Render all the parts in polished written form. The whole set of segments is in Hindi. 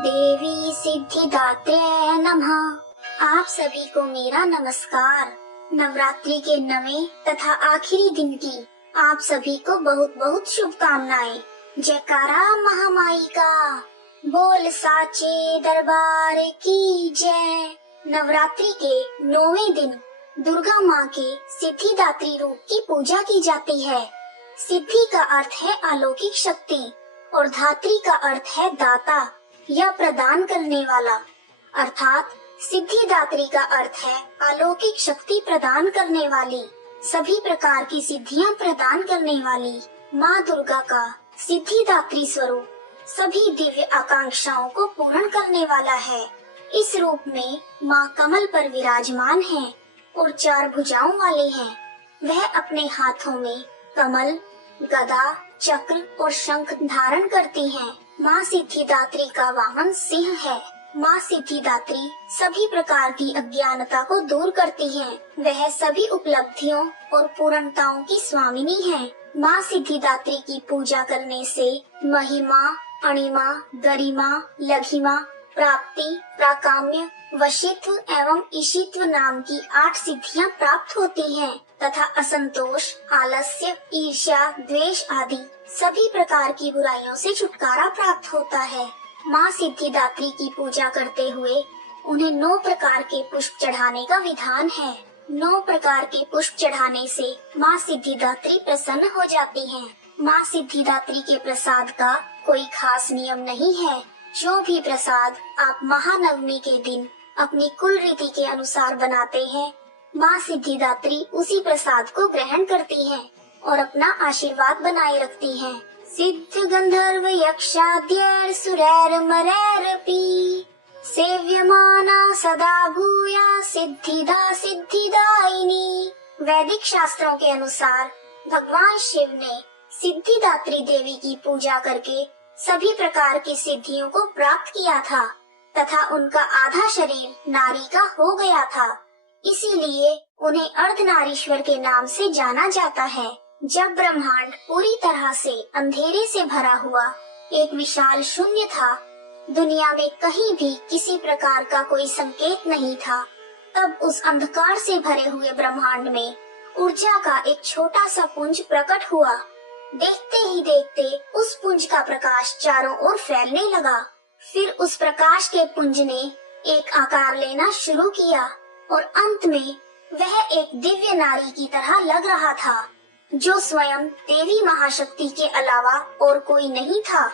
देवी सिद्धिदात्रे नमः। आप सभी को मेरा नमस्कार। नवरात्रि के 9वें तथा आखिरी दिन की आप सभी को बहुत बहुत शुभकामनाएं। जयकारा महामाई का, बोल साचे दरबार की जय। नवरात्रि के 9वें दिन दुर्गा माँ के सिद्धिदात्री रूप की पूजा की जाती है। सिद्धि का अर्थ है अलौकिक शक्ति और धात्री का अर्थ है दाता या प्रदान करने वाला, अर्थात सिद्धिदात्री का अर्थ है अलौकिक शक्ति प्रदान करने वाली, सभी प्रकार की सिद्धियां प्रदान करने वाली माँ दुर्गा का सिद्धिदात्री स्वरूप सभी दिव्य आकांक्षाओं को पूर्ण करने वाला है। इस रूप में माँ कमल पर विराजमान है और 4 भुजाओं वाले हैं। वह अपने हाथों में कमल, गदा, चक्र और शंख धारण करती हैं। माँ सिद्धिदात्री का वाहन सिंह है। माँ सिद्धिदात्री सभी प्रकार की अज्ञानता को दूर करती है। वह सभी उपलब्धियों और पूर्णताओं की स्वामिनी है। माँ सिद्धिदात्री की पूजा करने से महिमा, अणिमा, गरिमा, लघिमा, प्राप्ति, प्राकाम्य, वशित्व एवं ईशित्व नाम की 8 सिद्धियां प्राप्त होती हैं तथा असंतोष, आलस्य, ईर्ष्या, द्वेष आदि सभी प्रकार की बुराइयों से छुटकारा प्राप्त होता है। माँ सिद्धिदात्री की पूजा करते हुए उन्हें 9 प्रकार के पुष्प चढ़ाने का विधान है। 9 प्रकार के पुष्प चढ़ाने से माँ सिद्धिदात्री प्रसन्न हो जाती हैं। माँ सिद्धिदात्री के प्रसाद का कोई खास नियम नहीं है। जो भी प्रसाद आप महानवमी के दिन अपनी कुल रीति के अनुसार बनाते हैं, माँ सिद्धिदात्री उसी प्रसाद को ग्रहण करती हैं और अपना आशीर्वाद बनाए रखती हैं। सिद्ध गंधर्व यक्षाद्यैर सुरैर मरैरपि सेव्यमाना सदा भूया सिद्धिदा सिद्धिदायिनी। वैदिक शास्त्रों के अनुसार भगवान शिव ने सिद्धिदात्री देवी की पूजा करके सभी प्रकार की सिद्धियों को प्राप्त किया था तथा उनका आधा शरीर नारी का हो गया था। इसीलिए उन्हें अर्धनारीश्वर के नाम से जाना जाता है। जब ब्रह्मांड पूरी तरह से अंधेरे से भरा हुआ एक विशाल शून्य था, दुनिया में कहीं भी किसी प्रकार का कोई संकेत नहीं था, तब उस अंधकार से भरे हुए ब्रह्मांड में ऊर्जा का एक छोटा सा पुंज प्रकट हुआ। देखते ही देखते उस पुंज का प्रकाश चारों ओर फैलने लगा। फिर उस प्रकाश के पुंज ने एक आकार लेना शुरू किया और अंत में वह एक दिव्य नारी की तरह लग रहा था, जो स्वयं देवी महाशक्ति के अलावा और कोई नहीं था।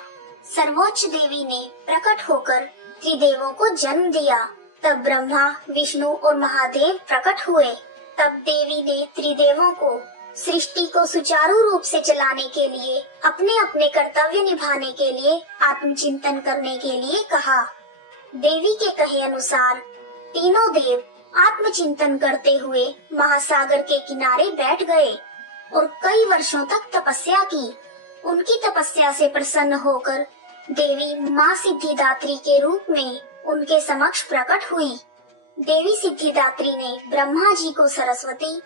सर्वोच्च देवी ने प्रकट होकर त्रिदेवों को जन्म दिया। तब ब्रह्मा, विष्णु और महादेव प्रकट हुए। तब देवी ने त्रिदेवों को सृष्टि को सुचारू रूप से चलाने के लिए, अपने अपने कर्तव्य निभाने के लिए, आत्मचिंतन करने के लिए कहा। देवी के कहे अनुसार तीनों देव आत्मचिंतन करते हुए महासागर के किनारे बैठ गए और कई वर्षों तक तपस्या की। उनकी तपस्या से प्रसन्न होकर देवी माँ सिद्धिदात्री के रूप में उनके समक्ष प्रकट हुई। देवी सिद्धिदात्री ने ब्रह्मा जी को सरस्वती,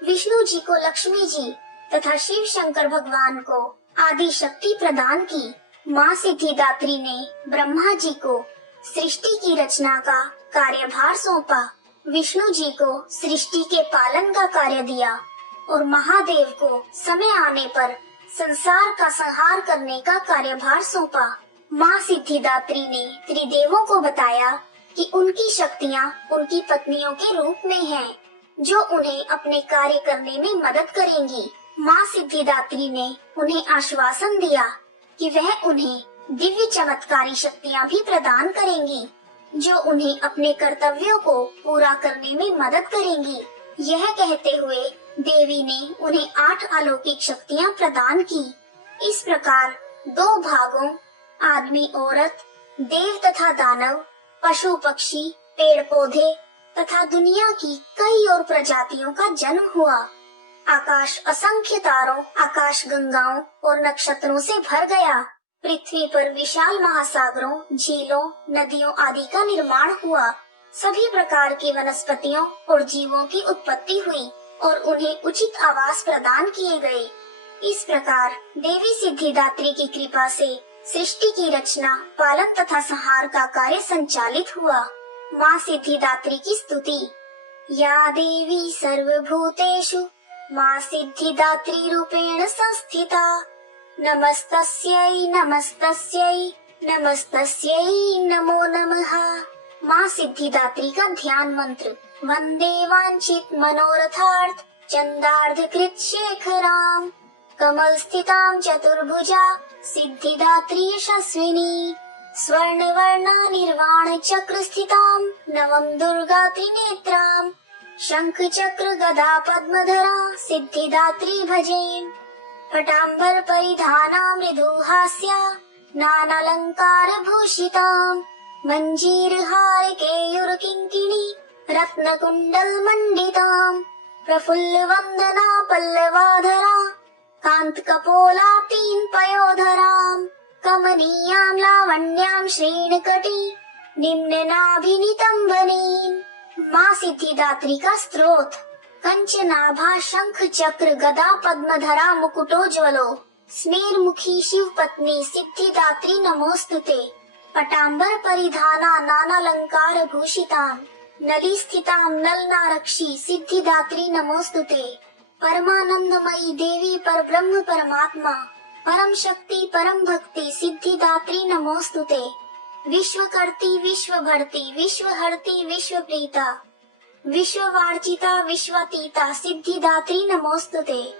विष्णु जी को लक्ष्मी जी तथा शिव शंकर भगवान को आदि शक्ति प्रदान की। माँ सिद्धिदात्री ने ब्रह्मा जी को सृष्टि की रचना का कार्यभार सौंपा, विष्णु जी को सृष्टि के पालन का कार्य दिया और महादेव को समय आने पर संसार का संहार करने का कार्यभार सौंपा। माँ सिद्धिदात्री ने त्रिदेवों को बताया कि उनकी शक्तियाँ उनकी पत्नियों के रूप में हैं, जो उन्हें अपने कार्य करने में मदद करेंगी। माँ सिद्धिदात्री ने उन्हें आश्वासन दिया कि वह उन्हें दिव्य चमत्कारी शक्तियाँ भी प्रदान करेंगी, जो उन्हें अपने कर्तव्यों को पूरा करने में मदद करेंगी। यह कहते हुए देवी ने उन्हें 8 अलौकिक शक्तियाँ प्रदान की। इस प्रकार 2 भागों आदमी औरत, देव तथा दानव, पशु पक्षी, पेड़ पौधे तथा दुनिया की कई और प्रजातियों का जन्म हुआ। आकाश असंख्य तारों, आकाश गंगाओं और नक्षत्रों से भर गया। पृथ्वी पर विशाल महासागरों, झीलों, नदियों आदि का निर्माण हुआ। सभी प्रकार की वनस्पतियों और जीवों की उत्पत्ति हुई और उन्हें उचित आवास प्रदान किए गए। इस प्रकार देवी सिद्धिदात्री की कृपा से सृष्टि की रचना, पालन तथा संहार का कार्य संचालित हुआ। माँ सिद्धिदात्री की स्तुति। या देवी सर्वभूतेषु माँ सिद्धिदात्री रूपेण संस्थिता। नमस्तस्यै नमस्तस्यै नमस्तस्यै नमो नमः। माँ सिद्धिदात्री का ध्यान मंत्र। वंदे वांछित मनोरथार्थ चंदार्धकृत शेखराम। कमल स्थितां चतुर्भुजा सिद्धिदात्री यशस्विनी। स्वर्ण वर्णा निर्वाण चक्र स्थितां नवम दुर्गा त्रिनेत्रां। शंख चक्र गदा पद्मधरा सिद्धिदात्री भजे। पटांबर परिधाना मृदुहास्या नानालंकार भूषितां। मंजीर हार केयूर किंकिणी रत्न कुंडल मंडितां। प्रफुल्ल वंदना पल्लवाधरा कांत कपोलाप्तीं पयोधरां। कमनीयां लावण्यां श्रीणकटी निम्ननाभिनितंबनीं। माँ सिद्धिदात्री का स्त्रोत। कंचनाभा शंख चक्र गदा पद्मधरा मुकुटोज्वलो। स्मेरमुखी शिव पत्नी सिद्धिदात्री नमोस्तुते। पटांबर परिधाना नानालंकार भूषितां। नली स्थितां नलनारक्षी सिद्धिदात्री नमोस्तुते। परमानंदमयी देवी परब्रह्म परमात्मा परम शक्ति परम भक्ति सिद्धिदात्री नमोस्तुते। विश्वकर्ती विश्वभर्ती विश्वहर्ती विश्वप्रीता विश्ववार्चिता विश्वातीता सिद्धिदात्री नमोस्तुते।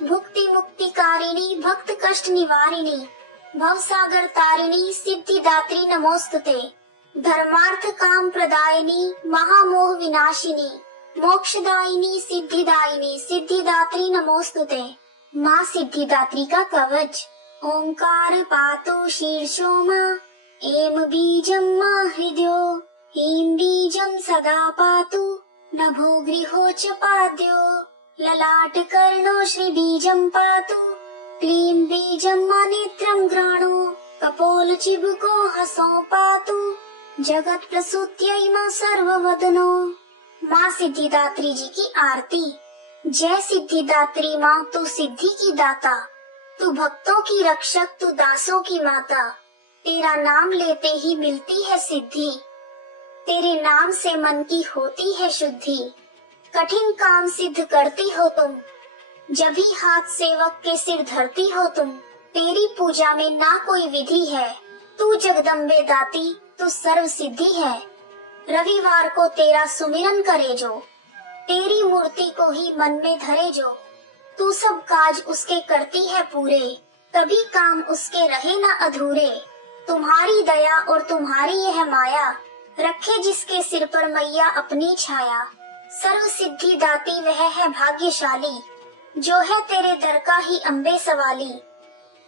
भुक्ति मुक्तिकारिणी भक्त कष्ट निवारिणी भवसागर तारिणी सिद्धिदात्री नमोस्तुते। धर्मार्थ काम प्रदायिनी महामोह विनाशिनी मोक्षदायिनी सिद्धिदायिनी सिद्धिदात्री नमोस्तुते। माँ सिद्धिदात्री का कवच। ओंकार पातु शीर्षो माँ एम बीजं माँ हृदयो। ह्रीं बीजं सदा पातु नभो गृहो च पाद्यो। ललाट कर्णो श्री बीजं पातु। क्लीं बीजं माँ नेत्रं घ्राणो। कपोल चिबुको हसो पातु। जगत प्रसूत्यै माँ सर्ववदनो। माँ सिद्धिदात्री जी की आरती। जय सिद्धिदात्री माँ, तू सिद्धि की दाता, तू भक्तों की रक्षक, तू दासों की माता। तेरा नाम लेते ही मिलती है सिद्धि। तेरे नाम से मन की होती है शुद्धि। कठिन काम सिद्ध करती हो तुम, जब भी हाथ सेवक के सिर धरती हो तुम। तेरी पूजा में ना कोई विधि है, तू जगदम्बे दाती, तू सर्व सिद्धि है। रविवार को तेरा सुमिरन करे जो, तेरी मूर्ति को ही मन में धरे जो। तू सब काज उसके करती है पूरे, कभी काम उसके रहे न अधूरे। तुम्हारी दया और तुम्हारी यह माया, रखे जिसके सिर पर मैया अपनी छाया। सर्व सिद्धि दाती वह है भाग्यशाली, जो है तेरे दर का ही अम्बे सवाली।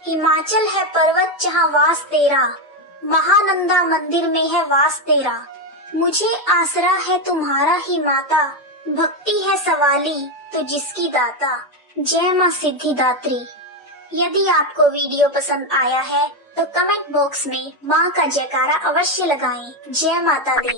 हिमाचल है पर्वत जहाँ वास तेरा, महानंदा मंदिर में है वास तेरा। मुझे आसरा है तुम्हारा ही माता, भक्ति है सवाली तो जिसकी दाता। जय माँ सिद्धिदात्री। यदि आपको वीडियो पसंद आया है तो कमेंट बॉक्स में माँ का जयकारा अवश्य लगाएं। जय माता दी।